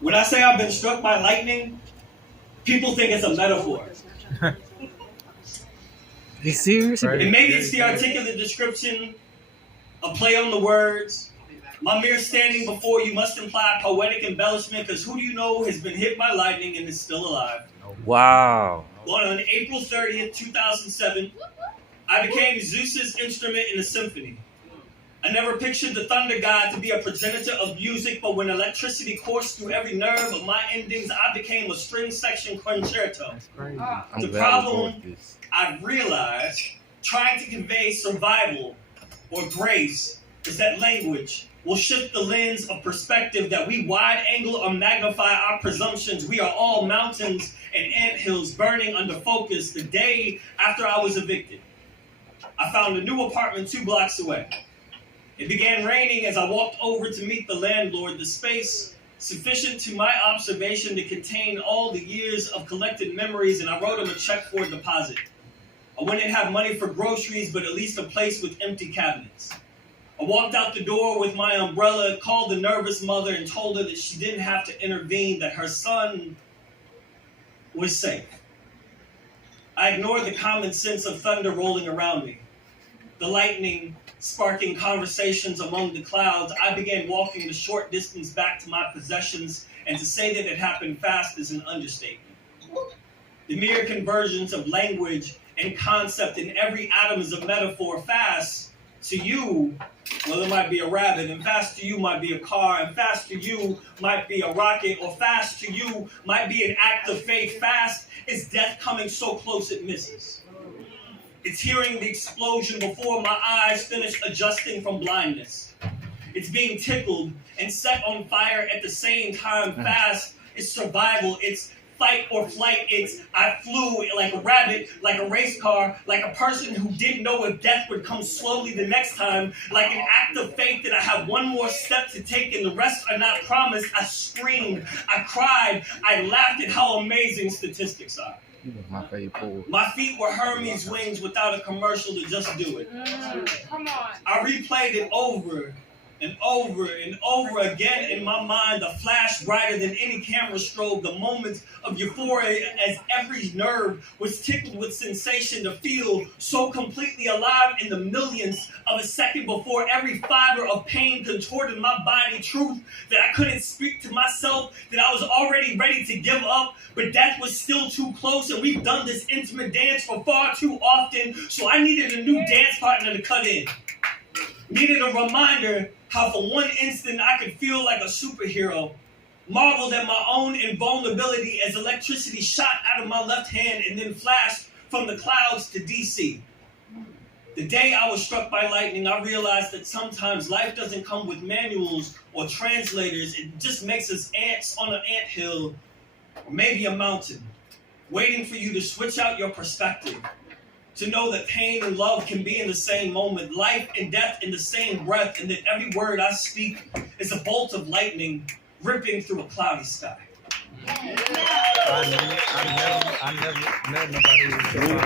When I say I've been struck by lightning, people think it's a metaphor. He's serious? And maybe it's the articulate description, a play on the words. My mere standing before you must imply poetic embellishment, because who do you know has been hit by lightning and is still alive? Wow. On April 30th, 2007, I became Zeus's instrument in a symphony. I never pictured the thunder god to be a progenitor of music, but when electricity coursed through every nerve of my endings, I became a string section concerto. That's crazy. The problem I realized, trying to convey survival or grace, is that language will shift the lens of perspective, that we wide angle or magnify our presumptions. We are all mountains and anthills burning under focus. The day after I was evicted, I found a new apartment 2 blocks away. It began raining as I walked over to meet the landlord. The space sufficient to my observation to contain all the years of collected memories, and I wrote him a check for a deposit. I wouldn't have money for groceries, but at least a place with empty cabinets. I walked out the door with my umbrella, called the nervous mother, and told her that she didn't have to intervene, that her son was safe. I ignored the common sense of thunder rolling around me, the lightning sparking conversations among the clouds. I began walking the short distance back to my possessions, and to say that it happened fast is an understatement. The mere convergence of language and concept in every atom is a metaphor. Fast to you, well, it might be a rabbit, and fast to you might be a car, and fast to you might be a rocket, or fast to you might be an act of faith. Fast is death coming so close it misses. It's hearing the explosion before my eyes finish adjusting from blindness. It's being tickled and set on fire at the same time. Fast is survival. It's fight or flight. It's I flew like a rabbit, like a race car, like a person who didn't know if death would come slowly the next time, like an act of faith that I have one more step to take and the rest are not promised. I screamed, I cried, I laughed at how amazing statistics are. My favorite poet. My feet were Hermes wings without a commercial to just do it. Come on. I replayed it over and over and over again in my mind, the flash brighter than any camera strobe, the moments of euphoria as every nerve was tickled with sensation, to feel so completely alive in the millionths of a second before every fiber of pain contorted my body. Truth that I couldn't speak to myself, that I was already ready to give up, but death was still too close, and we've done this intimate dance for far too often, so I needed a new dance partner to cut in. Needed a reminder how for one instant I could feel like a superhero. Marveled at my own invulnerability as electricity shot out of my left hand and then flashed from the clouds to DC. The day I was struck by lightning, I realized that sometimes life doesn't come with manuals or translators. It just makes us ants on an anthill, or maybe a mountain, waiting for you to switch out your perspective. To know that pain and love can be in the same moment, life and death in the same breath, and that every word I speak is a bolt of lightning ripping through a cloudy sky. I never met nobody who